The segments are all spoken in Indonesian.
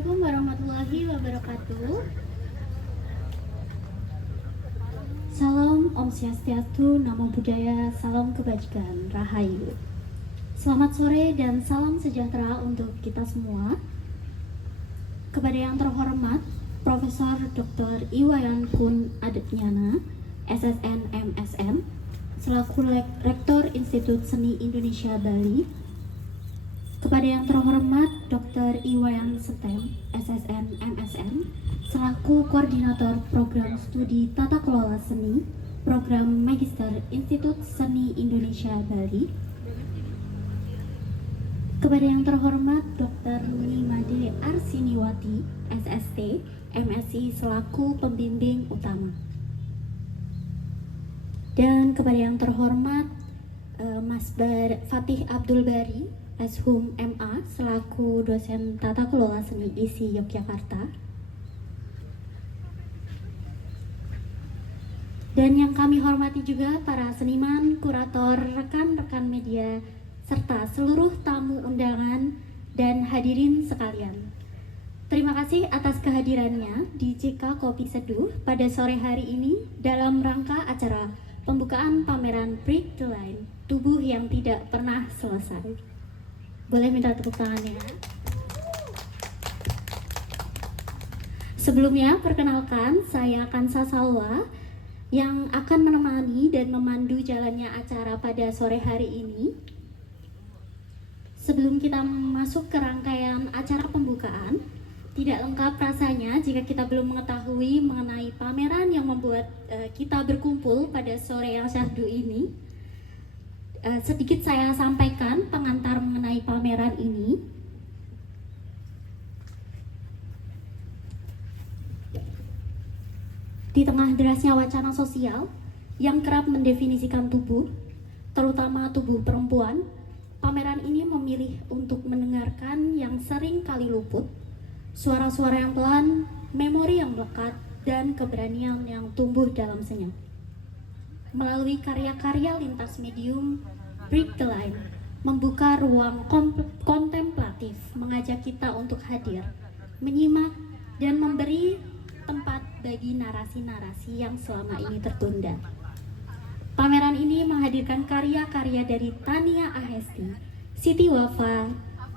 Assalamualaikum warahmatullahi wabarakatuh. Salam Om Swastiastu, Namo Buddhaya, salam kebajikan, Rahayu. Selamat sore dan salam sejahtera untuk kita semua. Kepada yang terhormat Profesor Dr. Iwayan Kun Adetnyana, SSN MSN, selaku Rektor Institut Seni Indonesia Bali. Kepada yang terhormat Dr. Iwayan Setem, SSN MSN, selaku Koordinator Program Studi Tata Kelola Seni, Program Magister Institut Seni Indonesia Bali. Kepada yang terhormat Dr. Nimade Arsiniwati, SST, MSI, selaku Pembimbing Utama. Dan kepada yang terhormat Mas Fatih Abdul Bari, Ashum MA, selaku dosen Tata Kelola Seni ISI Yogyakarta. Dan yang kami hormati juga para seniman, kurator, rekan-rekan media, serta seluruh tamu undangan dan hadirin sekalian. Terima kasih atas kehadirannya di JK Kopi Seduh pada sore hari ini dalam rangka acara pembukaan pameran Break the Line, Tubuh yang Tidak Pernah Selesai. Boleh minta tepuk tangannya. Sebelumnya, perkenalkan, saya Kansa Salwa yang akan menemani dan memandu jalannya acara pada sore hari ini. Sebelum kita masuk ke rangkaian acara pembukaan, tidak lengkap rasanya jika kita belum mengetahui mengenai pameran yang membuat kita berkumpul pada sore yang syahdu ini. Sedikit saya sampaikan pengantar mengenai pameran ini. Di tengah derasnya wacana sosial yang kerap mendefinisikan tubuh, terutama tubuh perempuan, pameran ini memilih untuk mendengarkan yang sering kali luput, suara-suara yang pelan, memori yang melekat, dan keberanian yang tumbuh dalam senyap. Melalui karya-karya lintas medium, Break the Line membuka ruang kontemplatif, mengajak kita untuk hadir, menyimak, dan memberi tempat bagi narasi-narasi yang selama ini tertunda. Pameran ini menghadirkan karya-karya dari Tania Ahesti, Siti Wafa,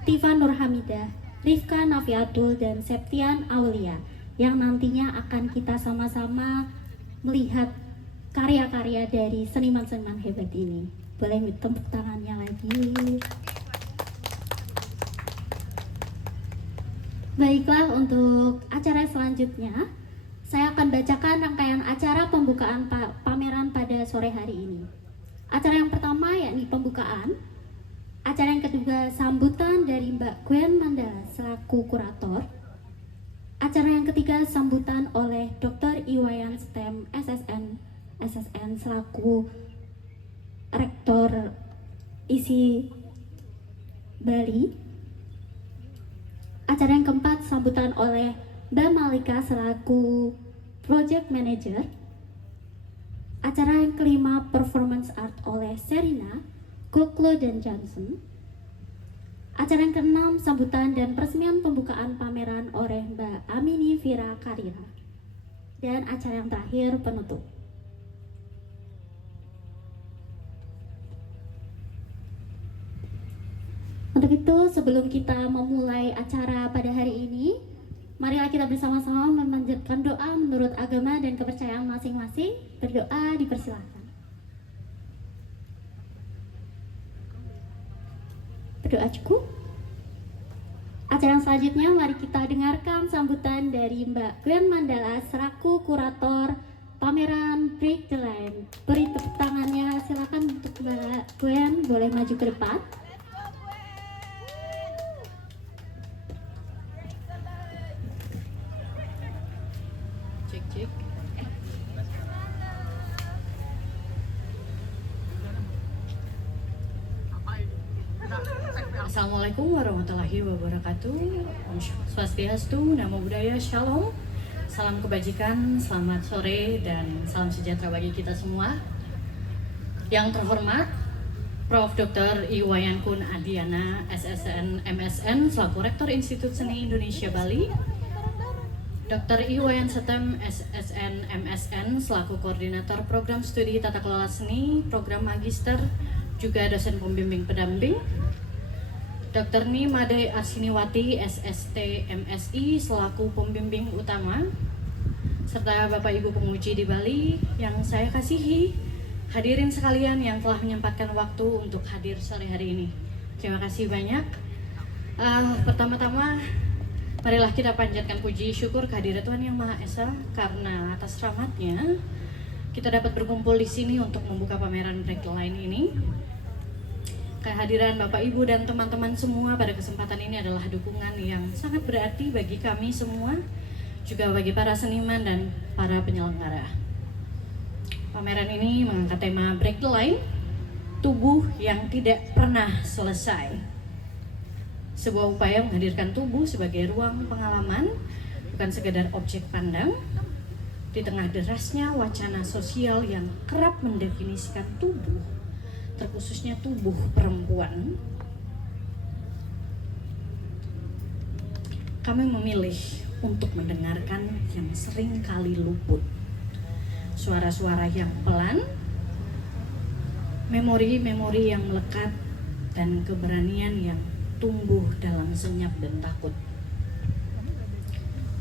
Tifa Nurhamidah, Rifka Nafiatul, dan Septian Aulia yang nantinya akan kita sama-sama melihat karya-karya dari seniman-seniman hebat ini. Boleh tepuk tangannya lagi. Baiklah, untuk acara selanjutnya saya akan bacakan rangkaian acara pembukaan pameran pada sore hari ini. Acara yang pertama yakni pembukaan. Acara yang kedua sambutan dari Mbak Gwen Mandala selaku kurator. Acara yang ketiga sambutan oleh Dr. Iwayan Setem SSN selaku Rektor ISI Bali. Acara yang keempat sambutan oleh Mbak Malika selaku Project Manager. Acara yang kelima performance art oleh Serina, Goklo, dan Johnson. Acara yang keenam sambutan dan peresmian pembukaan pameran oleh Mbak Amini Vira Karira. Dan acara yang terakhir penutup. Untuk itu, sebelum kita memulai acara pada hari ini, marilah kita bersama-sama memanjatkan doa menurut agama dan kepercayaan masing-masing. Berdoa dipersilahkan. Berdoa cukup? Acara yang selanjutnya mari kita dengarkan sambutan dari Mbak Gwen Mandala selaku kurator pameran Break the Line. Beri tepuk tangannya, silakan untuk Mbak Gwen, boleh maju ke depan. Cek. Assalamualaikum warahmatullahi wabarakatuh. Om Swastiastu, Namo Buddhaya, Shalom. Salam kebajikan, selamat sore, dan salam sejahtera bagi kita semua. Yang terhormat Prof. Dr. Iwayan Kun Adiana, SSN MSN, selaku Rektor Institut Seni Indonesia Bali. Dr. Iwayan Setem, SSN MSN, selaku Koordinator Program Studi Tata Kelola Seni, Program Magister, juga dosen pembimbing pendamping. Dr. Nimade Arsiniwati, SST MSI, selaku pembimbing utama, serta Bapak Ibu penguji di Bali yang saya kasihi, hadirin sekalian yang telah menyempatkan waktu untuk hadir sore hari ini. Terima kasih banyak. Pertama-tama, marilah kita panjatkan puji syukur kehadirat Tuhan Yang Maha Esa, karena atas rahmatnya kita dapat berkumpul di sini untuk membuka pameran Breakline ini. Kehadiran Bapak Ibu dan teman-teman semua pada kesempatan ini adalah dukungan yang sangat berarti bagi kami semua, juga bagi para seniman dan para penyelenggara. Pameran ini mengangkat tema Break the Line, tubuh yang tidak pernah selesai. Sebuah upaya menghadirkan tubuh sebagai ruang pengalaman, bukan sekedar objek pandang, di tengah derasnya wacana sosial yang kerap mendefinisikan tubuh, terkhususnya tubuh perempuan. Kami memilih untuk mendengarkan yang sering kali luput, suara-suara yang pelan, memori-memori yang melekat, dan keberanian yang tumbuh dalam senyap dan takut.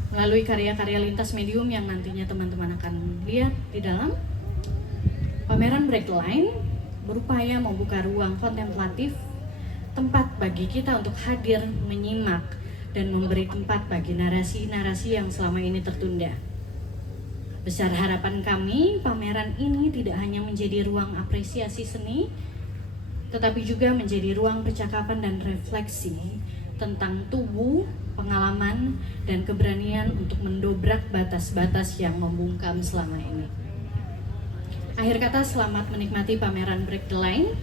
Melalui karya-karya lintas medium yang nantinya teman-teman akan lihat di dalam, pameran Breakline berupaya membuka ruang kontemplatif, tempat bagi kita untuk hadir, menyimak, dan memberi tempat bagi narasi-narasi yang selama ini tertunda. Besar harapan kami, pameran ini tidak hanya menjadi ruang apresiasi seni, tetapi juga menjadi ruang percakapan dan refleksi tentang tubuh, pengalaman, dan keberanian untuk mendobrak batas-batas yang membungkam selama ini. Akhir kata, selamat menikmati pameran Break the Line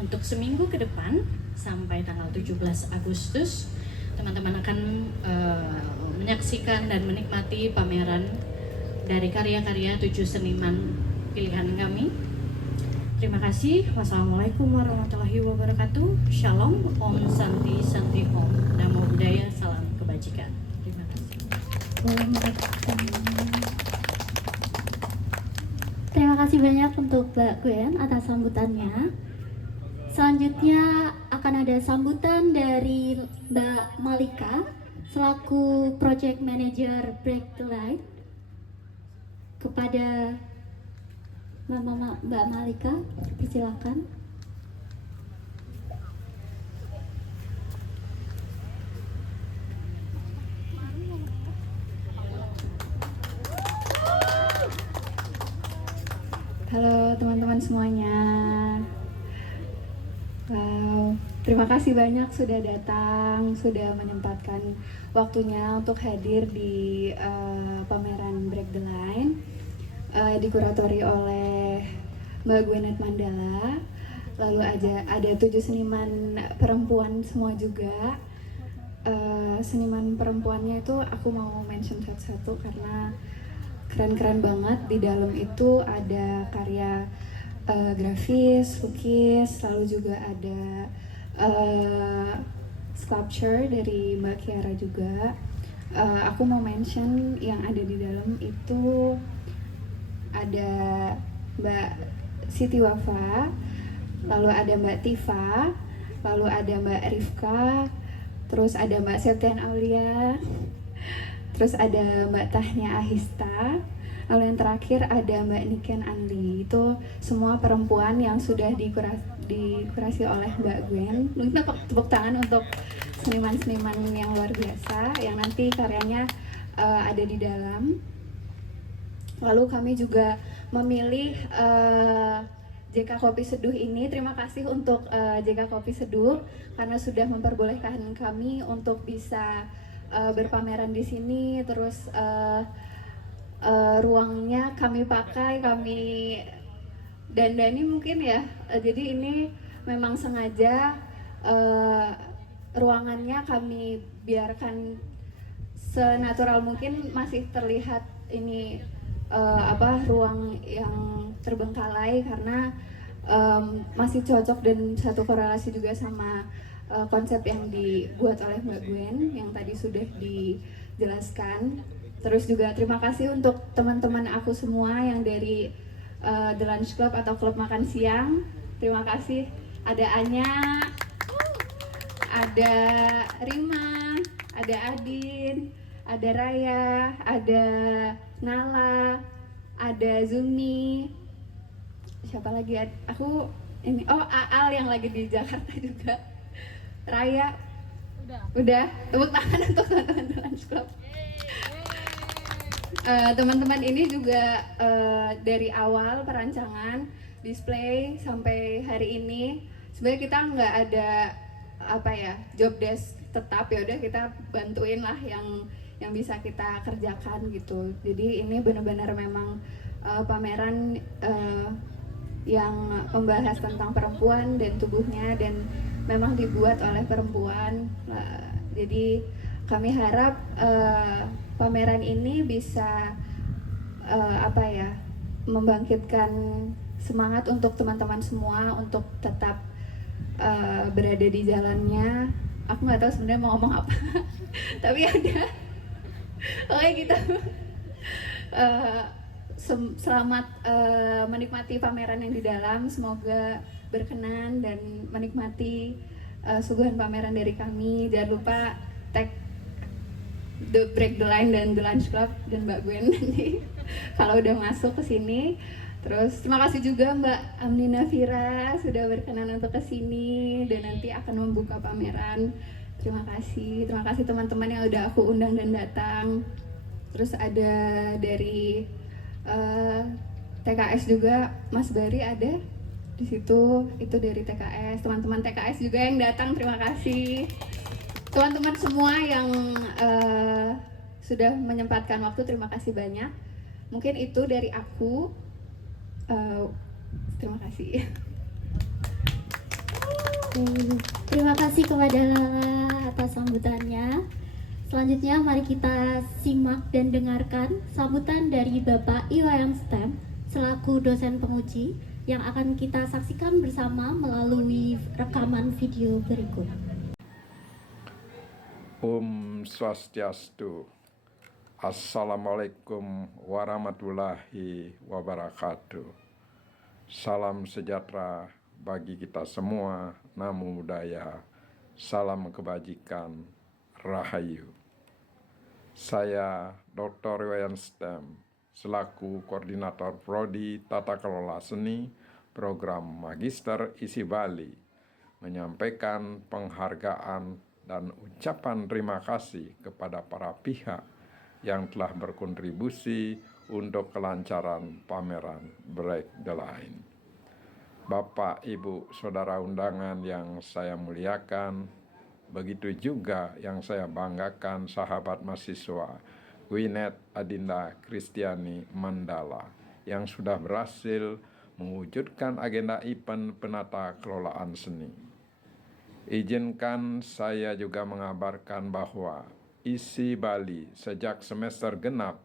untuk seminggu ke depan sampai tanggal 17 Agustus. Teman-teman akan menyaksikan dan menikmati pameran dari karya-karya 7 seniman pilihan kami. Terima kasih. Wassalamualaikum warahmatullahi wabarakatuh. Shalom, Om Santi Santi Om. Namo Buddhaya, salam kebajikan. Terima kasih. Terima kasih banyak untuk Mbak Gwen atas sambutannya. Selanjutnya akan ada sambutan dari Mbak Malika selaku Project Manager Break the Line. Kepada Mbak Malika, persilakan. Halo teman-teman semuanya. Wow, terima kasih banyak sudah datang, sudah menyempatkan waktunya untuk hadir di pameran Break the Line, dikuratori oleh Mbak Gwenet Mandala. Lalu ada 7 seniman perempuan semua juga. Seniman perempuannya itu aku mau mention satu-satu karena keren-keren banget. Di dalam itu ada karya grafis, lukis, lalu juga ada sculpture dari Mbak Kiara juga. Aku mau mention yang ada di dalam itu ada Mbak Siti Wafa, lalu ada Mbak Tifa, lalu ada Mbak Rifka, terus ada Mbak Septian Aulia, terus ada Mbak Tahnya Ahista, lalu yang terakhir ada Mbak Niken Anli. Itu semua perempuan yang sudah dikurasi oleh Mbak Gwen. Mungkin tepuk tangan untuk seniman-seniman yang luar biasa yang nanti karyanya ada di dalam. Lalu kami juga memilih JK Kopi Seduh ini. Terima kasih untuk JK Kopi Seduh karena sudah memperbolehkan kami untuk bisa berpameran di sini, terus ruangnya kami pakai, kami dandani mungkin ya. Jadi ini memang sengaja ruangannya kami biarkan senatural mungkin, masih terlihat ini ruang yang terbengkalai karena masih cocok dan satu korelasi juga sama konsep yang dibuat oleh Mbak Gwen yang tadi sudah dijelaskan. Terus juga terima kasih untuk teman-teman aku semua yang dari The Lunch Club atau klub makan siang. Terima kasih. Ada Anya, ada Rima, ada Adin, ada Raya, ada Nala, ada Zumi, siapa lagi? Aku ini, oh Aal yang lagi di Jakarta juga. Raya, udah tepuk tangan untuk teman-teman Lunch Club. Teman-teman ini juga dari awal perancangan display sampai hari ini sebenarnya kita nggak ada job desk tetap, ya udah kita bantuin lah yang bisa kita kerjakan gitu. Jadi ini benar-benar memang pameran yang membahas tentang perempuan dan tubuhnya dan memang dibuat oleh perempuan. Jadi kami harap pameran ini bisa membangkitkan semangat untuk teman-teman semua untuk tetap berada di jalannya. Aku nggak tahu sebenarnya mau ngomong apa, tapi ada. Oke gitu. Selamat menikmati pameran yang di dalam. Semoga berkenan dan menikmati suguhan pameran dari kami. Jangan lupa tag Break the Line dan The Lunch Club dan Mbak Gwen nanti kalau udah masuk ke sini. Terus terima kasih juga Mbak Amnina Vira sudah berkenan untuk kesini dan nanti akan membuka pameran. Terima kasih teman-teman yang udah aku undang dan datang. Terus ada dari TKS juga, Mas Bari ada di situ, itu dari TKS. Teman-teman TKS juga yang datang, terima kasih. Teman-teman semua yang sudah menyempatkan waktu, terima kasih banyak. Mungkin itu dari aku. Terima kasih. Terima kasih kepada Lala atas sambutannya. Selanjutnya mari kita simak dan dengarkan sambutan dari Bapak Iwayan Stem selaku dosen penguji yang akan kita saksikan bersama melalui rekaman video berikut. Om Swastiastu. Assalamualaikum warahmatullahi wabarakatuh. Salam sejahtera bagi kita semua, namo buddhaya, salam kebajikan, rahayu. Saya Dr. Iwayan Stem, selaku Koordinator Prodi Tata Kelola Seni Program Magister ISI Bali, menyampaikan penghargaan dan ucapan terima kasih kepada para pihak yang telah berkontribusi untuk kelancaran pameran Break the Line. Bapak, Ibu, Saudara undangan yang saya muliakan, begitu juga yang saya banggakan sahabat mahasiswa Gwyneth Adinda Kristiani Mandala yang sudah berhasil mewujudkan agenda event penata kelolaan seni. Izinkan saya juga mengabarkan bahwa ISI Bali sejak semester genap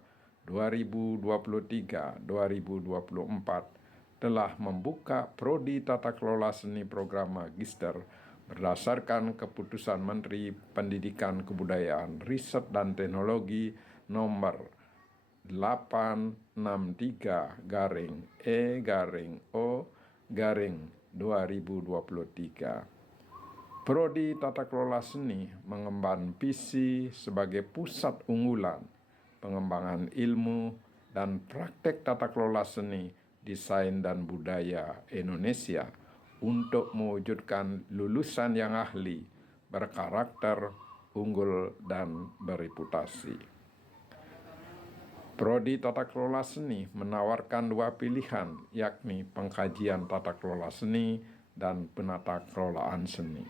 2023-2024 telah membuka Prodi Tata Kelola Seni Program Magister berdasarkan keputusan Menteri Pendidikan Kebudayaan, Riset dan Teknologi nomor 863-E-O-2023. Prodi Tata Kelola Seni mengemban visi sebagai pusat unggulan pengembangan ilmu dan praktek tata kelola seni, desain dan budaya Indonesia untuk mewujudkan lulusan yang ahli, berkarakter, unggul, dan bereputasi. Prodi Tata Kelola Seni menawarkan dua pilihan, yakni pengkajian tata kelola seni dan penata kelolaan seni.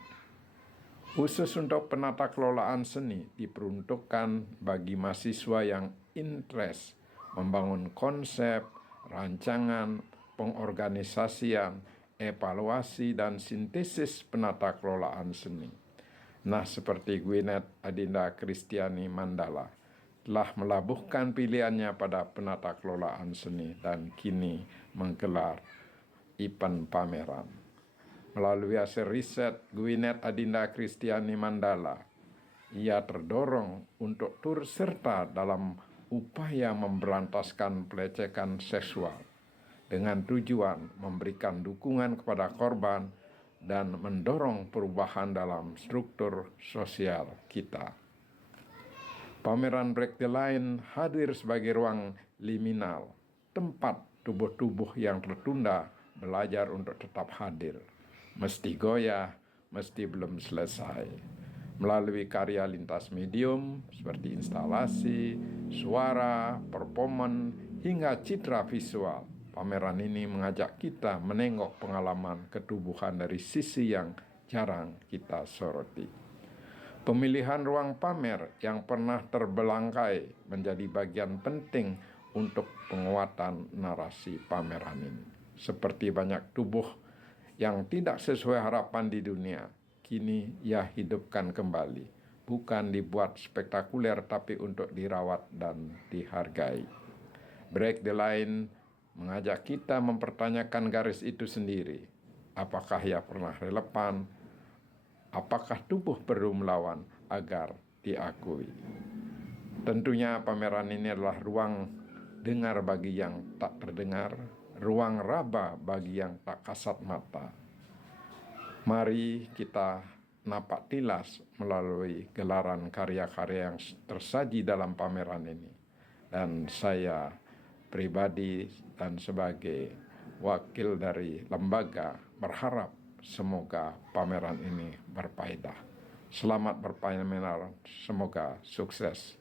Khusus untuk penata kelolaan seni diperuntukkan bagi mahasiswa yang interest membangun konsep, rancangan, pengorganisasian, evaluasi, dan sintesis penata kelolaan seni. Nah, seperti Gwyneth Adinda Kristiani Mandala telah melabuhkan pilihannya pada penata kelolaan seni dan kini menggelar event pameran. Melalui hasil riset Gwyneth Adinda Kristiani Mandala, ia terdorong untuk turut serta dalam upaya memberantaskan pelecehan seksual dengan tujuan memberikan dukungan kepada korban dan mendorong perubahan dalam struktur sosial kita. Pameran Break the Line hadir sebagai ruang liminal, tempat tubuh-tubuh yang tertunda belajar untuk tetap hadir. Mesti goyah, mesti belum selesai. Melalui karya lintas medium seperti instalasi, suara, performan, hingga citra visual, pameran ini mengajak kita menengok pengalaman ketubuhan dari sisi yang jarang kita soroti. Pemilihan ruang pamer yang pernah terbelangkai menjadi bagian penting untuk penguatan narasi pameran ini. Seperti banyak tubuh yang tidak sesuai harapan di dunia, kini ia hidupkan kembali. Bukan dibuat spektakuler tapi untuk dirawat dan dihargai. Break the Line mengajak kita mempertanyakan garis itu sendiri. Apakah ia pernah relevan? Apakah tubuh perlu melawan agar diakui? Tentunya pameran ini adalah ruang dengar bagi yang tak terdengar, ruang raba bagi yang tak kasat mata. Mari kita napak tilas melalui gelaran karya-karya yang tersaji dalam pameran ini. Dan saya pribadi dan sebagai wakil dari lembaga berharap semoga pameran ini berfaedah. Selamat berpameran, semoga sukses.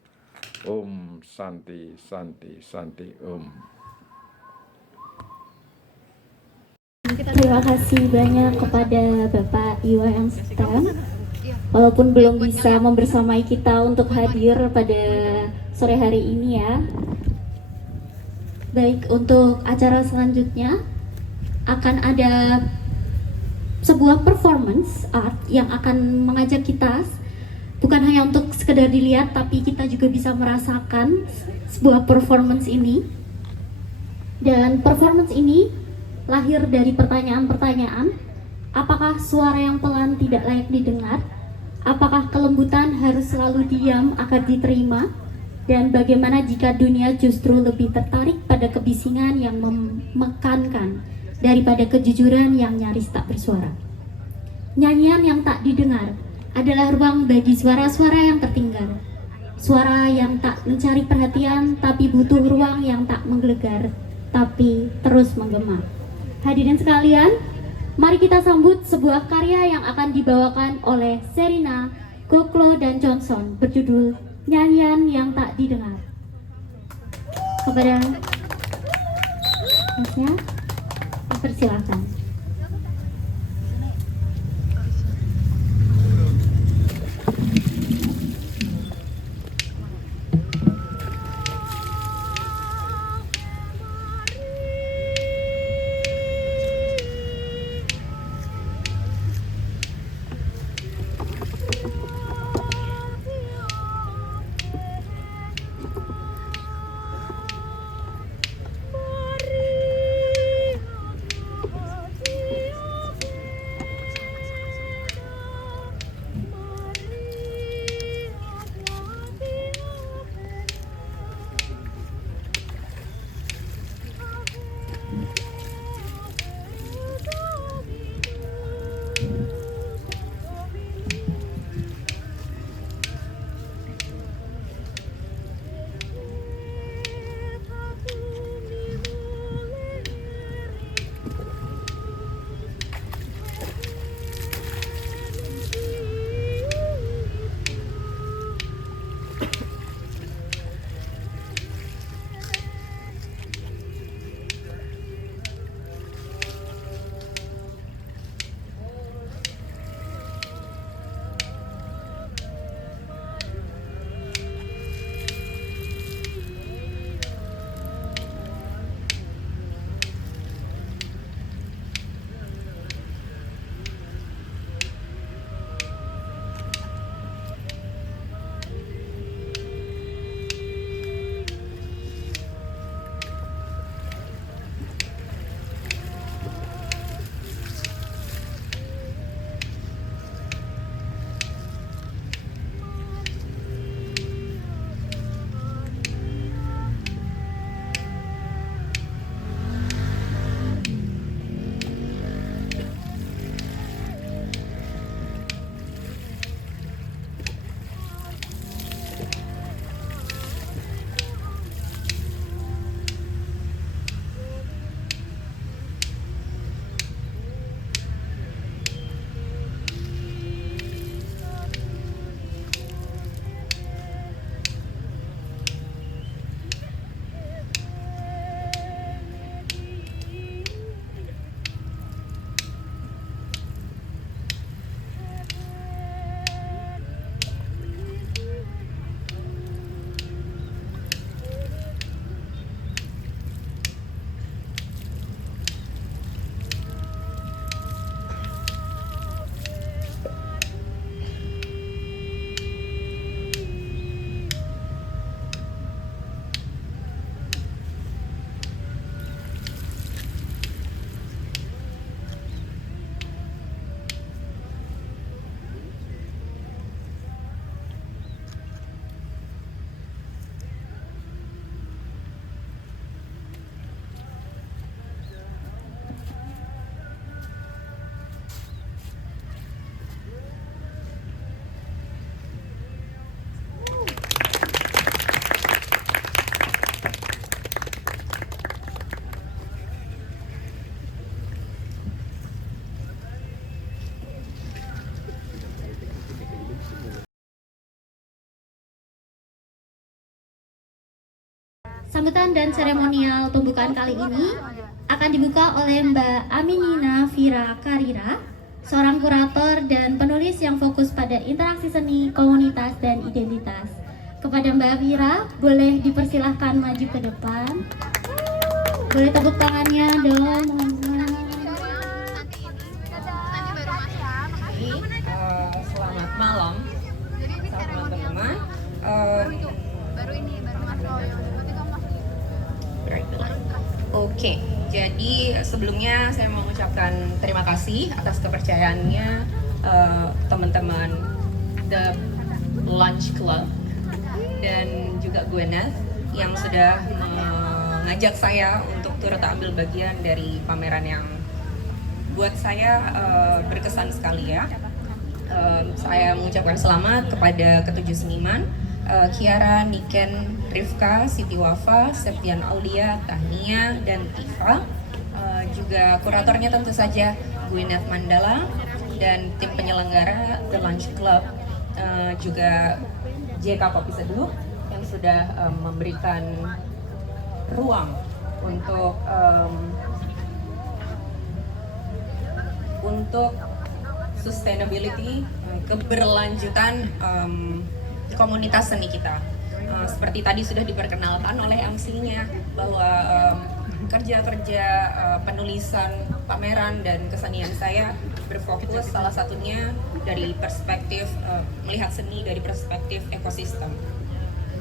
Om Santi Santi Santi Om. Terima kasih banyak kepada Bapak IWM STEM. Walaupun belum bisa membersamai kita untuk hadir pada sore hari ini ya. Baik, untuk acara selanjutnya akan ada sebuah performance art yang akan mengajak kita bukan hanya untuk sekedar dilihat, tapi kita juga bisa merasakan sebuah performance ini. Dan performance ini lahir dari pertanyaan-pertanyaan, apakah suara yang pelan tidak layak didengar? Apakah kelembutan harus selalu diam agar diterima? Dan bagaimana jika dunia justru lebih tertarik pada kebisingan yang memekankan daripada kejujuran yang nyaris tak bersuara? Nyanyian yang tak didengar adalah ruang bagi suara-suara yang tertinggal. Suara yang tak mencari perhatian, tapi butuh ruang yang tak menggelegar, tapi terus menggema. Hadirin sekalian, mari kita sambut sebuah karya yang akan dibawakan oleh Serina, Koklo, dan Johnson berjudul Nyanyian yang Tak Didengar. Kepada Masnya, persilakan. Sambutan dan seremonial pembukaan kali ini akan dibuka oleh Mbak Aminina Vira Karira, seorang kurator dan penulis yang fokus pada interaksi seni, komunitas, dan identitas. Kepada Mbak Vira, boleh dipersilahkan maju ke depan. Boleh tepuk tangannya dong, teman-teman. Selamat malam teman-teman. Oke, jadi sebelumnya saya mau mengucapkan terima kasih atas kepercayaannya teman-teman The Lunch Club dan juga Gwyneth yang sudah mengajak saya untuk turut ambil bagian dari pameran yang buat saya berkesan sekali ya. Saya mengucapkan selamat kepada ketujuh seniman Kiara, Niken, Rifka, Siti Wafa, Septian Aulia, Tahnia, dan Tifa. Juga kuratornya tentu saja Gwyneth Mandala dan tim penyelenggara The Lunch Club, juga JK Kopi Seduh yang sudah memberikan ruang untuk sustainability, keberlanjutan komunitas seni kita. Seperti tadi sudah diperkenalkan oleh MC-nya bahwa kerja-kerja penulisan pameran dan kesenian saya berfokus salah satunya dari perspektif melihat seni dari perspektif ekosistem.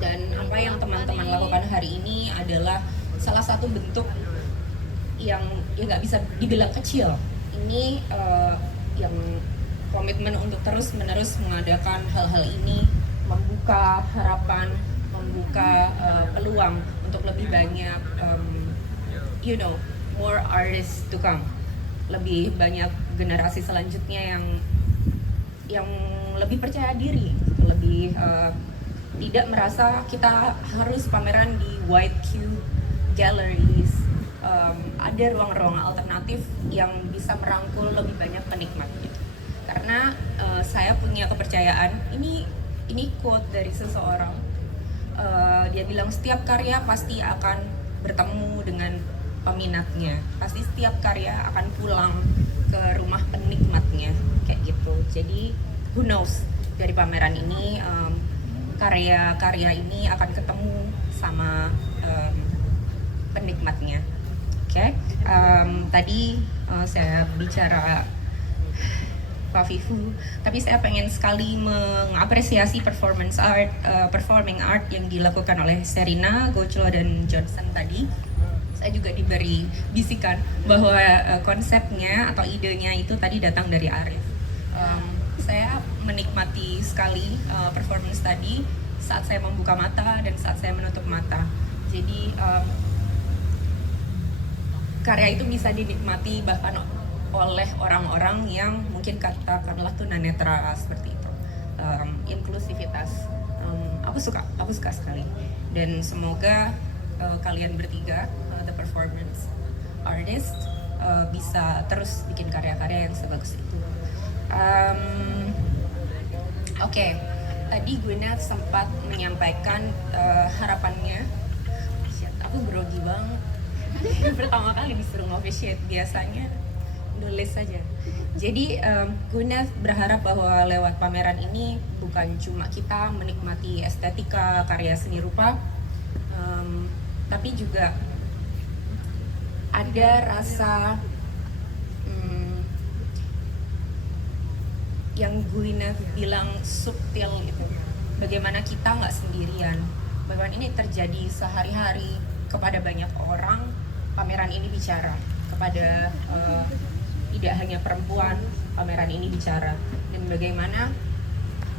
Dan apa yang teman-teman lakukan hari ini adalah salah satu bentuk yang ya nggak bisa dibilang kecil. Ini yang komitmen untuk terus-menerus mengadakan hal-hal ini, membuka harapan, membuka peluang untuk lebih banyak, more artists to come, lebih banyak generasi selanjutnya yang lebih percaya diri, lebih tidak merasa kita harus pameran di white cube galleries. Ada ruang-ruang alternatif yang bisa merangkul lebih banyak penikmat gitu. Karena saya punya kepercayaan, ini quote dari seseorang, dia bilang setiap karya pasti akan bertemu dengan peminatnya, pasti setiap karya akan pulang ke rumah penikmatnya, kayak gitu. Jadi who knows, dari pameran ini karya-karya ini akan ketemu sama penikmatnya. Oke. Tadi saya bicara Pak Vivu, tapi saya pengen sekali mengapresiasi performing art yang dilakukan oleh Serina, Goclo, dan Johnson tadi. Saya juga diberi bisikan bahwa konsepnya atau idenya itu tadi datang dari Arif. Saya menikmati sekali performance tadi saat saya membuka mata dan saat saya menutup mata. Jadi karya itu bisa dinikmati bahkan oleh orang-orang yang mungkin katakanlah tunanetra seperti itu. Inklusivitas, aku suka sekali. Dan semoga kalian bertiga, the performance artist, bisa terus bikin karya-karya yang sebagus itu. Oke. Tadi Gwyneth sempat menyampaikan harapannya. Aku grogi banget. Pertama kali disuruh officiate, biasanya nulis saja. Jadi Gwyneth berharap bahwa lewat pameran ini bukan cuma kita menikmati estetika karya seni rupa, tapi juga ada rasa yang Gwyneth bilang subtil gitu. Bagaimana kita nggak sendirian, bagaimana ini terjadi sehari-hari kepada banyak orang. Pameran ini bicara kepada tidak hanya perempuan, pameran ini bicara, dan bagaimana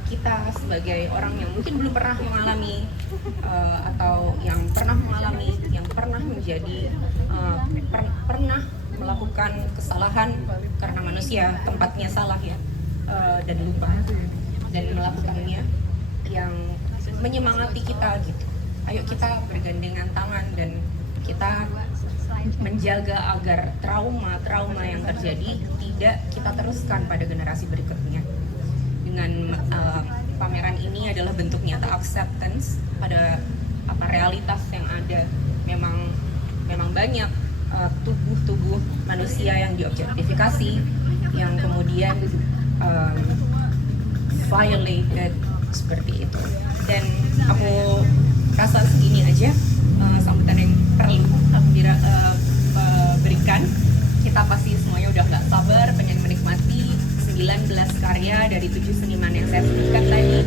kita sebagai orang yang mungkin belum pernah mengalami atau yang pernah mengalami, yang pernah menjadi pernah melakukan kesalahan karena manusia tempatnya salah ya, dan lupa, dan melakukannya, yang menyemangati kita gitu. Ayo kita bergandengan tangan dan kita menjaga agar trauma yang terjadi tidak kita teruskan pada generasi berikutnya. Dengan pameran ini adalah bentuk nyata acceptance pada realitas yang ada memang banyak tubuh manusia yang diobjektifikasi, yang kemudian violated seperti itu. Dan aku rasa segini aja sambutan yang perlu aku berikan. Kita pasti semuanya udah nggak sabar pengen menikmati 19 karya dari 7 seniman yang saya sebutkan tadi.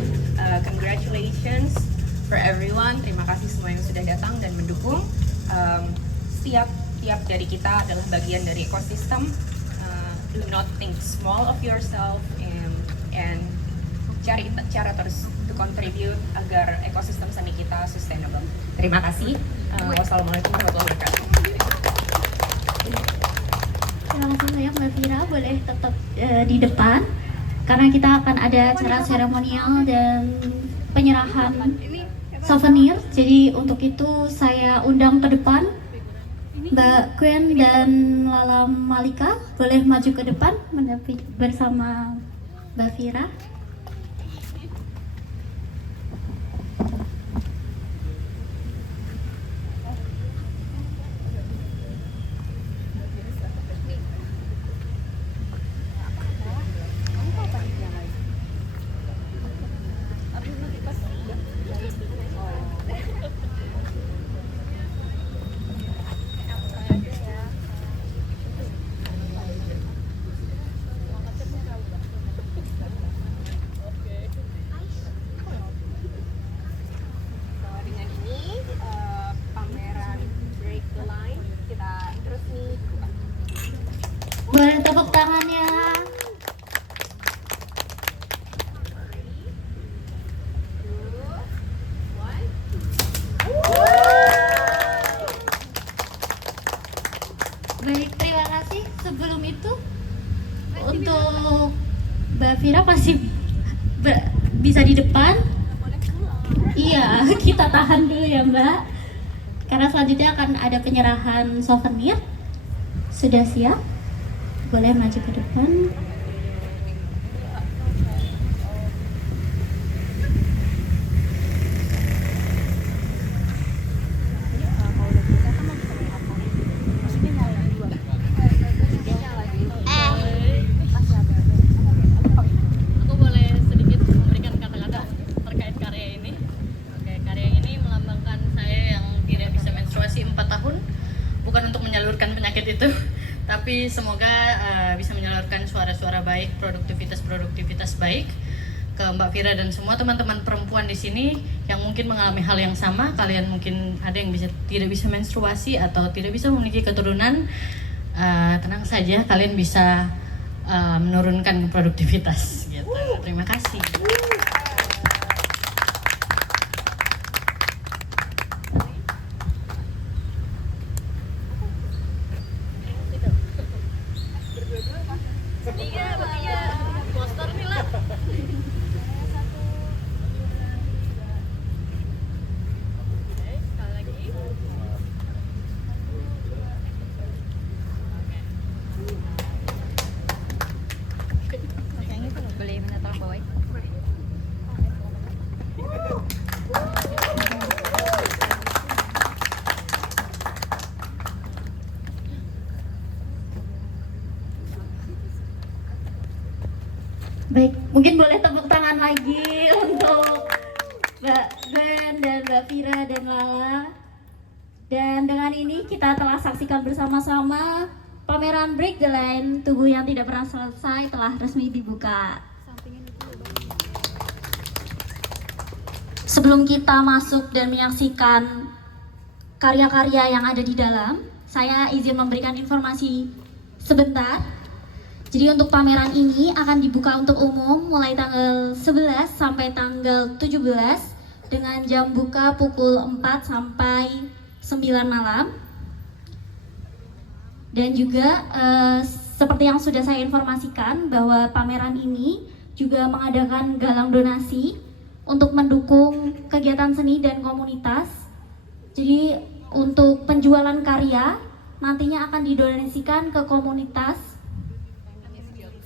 Congratulations for everyone. Terima kasih semua yang sudah datang dan mendukung. Tiap dari kita adalah bagian dari ekosistem. Do not think small of yourself and cari cara terus to contribute agar ekosistem seni kita sustainable. Terima kasih. Wassalamualaikum warahmatullahi wabarakatuh. Terima kasih banyak Mbak Vira, boleh tetap di depan karena kita akan ada acara seremonial dan penyerahan souvenir. Jadi untuk itu saya undang ke depan Mbak Gwen dan Lala Malika, boleh maju ke depan bersama Mbak Vira. Boleh tepuk tangannya. Baik, terima kasih. Sebelum itu untuk Mbak Vira pasti bisa di depan. Iya, kita tahan dulu ya Mbak. Karena selanjutnya akan ada penyerahan souvenir. Sudah siap? Boleh maju ke depan. Aku boleh sedikit memberikan kata-kata terkait karya ini. Oke, karya ini melambangkan saya yang tidak bisa menstruasi 4 tahun. Bukan untuk menyalurkan penyakit itu, tapi semoga bisa menyalurkan suara-suara baik, produktivitas baik ke Mbak Vira dan semua teman-teman perempuan di sini yang mungkin mengalami hal yang sama. Kalian mungkin ada yang tidak bisa menstruasi atau tidak bisa memiliki keturunan. Tenang saja, kalian bisa menurunkan produktivitas. Gitu. Terima kasih. Baik, mungkin boleh tepuk tangan lagi untuk Mbak Gwen dan Mbak Vira dan Lala. Dan dengan ini kita telah saksikan bersama-sama pameran Break the Line, tubuh yang tidak pernah selesai telah resmi dibuka. Sebelum kita masuk dan menyaksikan karya-karya yang ada di dalam, saya izin memberikan informasi sebentar. Jadi untuk pameran ini akan dibuka untuk umum mulai tanggal 11 sampai tanggal 17 dengan jam buka pukul 4 sampai 9 malam. Dan juga seperti yang sudah saya informasikan bahwa pameran ini juga mengadakan galang donasi untuk mendukung kegiatan seni dan komunitas. Jadi untuk penjualan karya nantinya akan didonasikan ke komunitas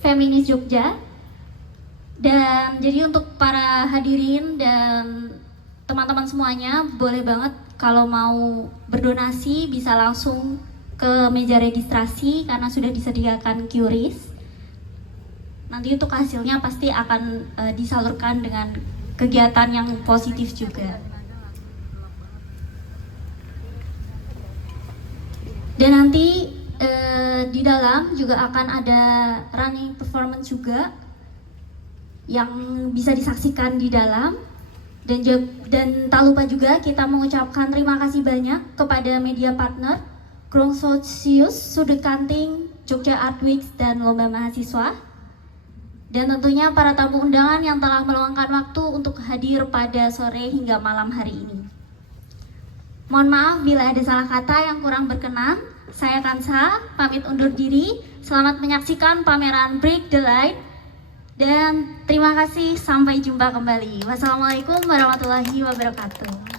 Feminis Jogja. Dan jadi untuk para hadirin dan teman-teman semuanya boleh banget kalau mau berdonasi bisa langsung ke meja registrasi karena sudah disediakan QRIS. Nanti untuk hasilnya pasti akan disalurkan dengan kegiatan yang positif juga. Dan nanti di dalam juga akan ada running performance juga yang bisa disaksikan di dalam. Dan tak lupa juga kita mengucapkan terima kasih banyak kepada media partner Kronsosius, Sudut Kanting, Jogja Art Week, dan Lomba Mahasiswa. Dan tentunya para tamu undangan yang telah meluangkan waktu untuk hadir pada sore hingga malam hari ini. Mohon maaf bila ada salah kata yang kurang berkenan. Saya Kansa, pamit undur diri. Selamat menyaksikan pameran Break the Light. Dan terima kasih, sampai jumpa kembali. Wassalamualaikum warahmatullahi wabarakatuh.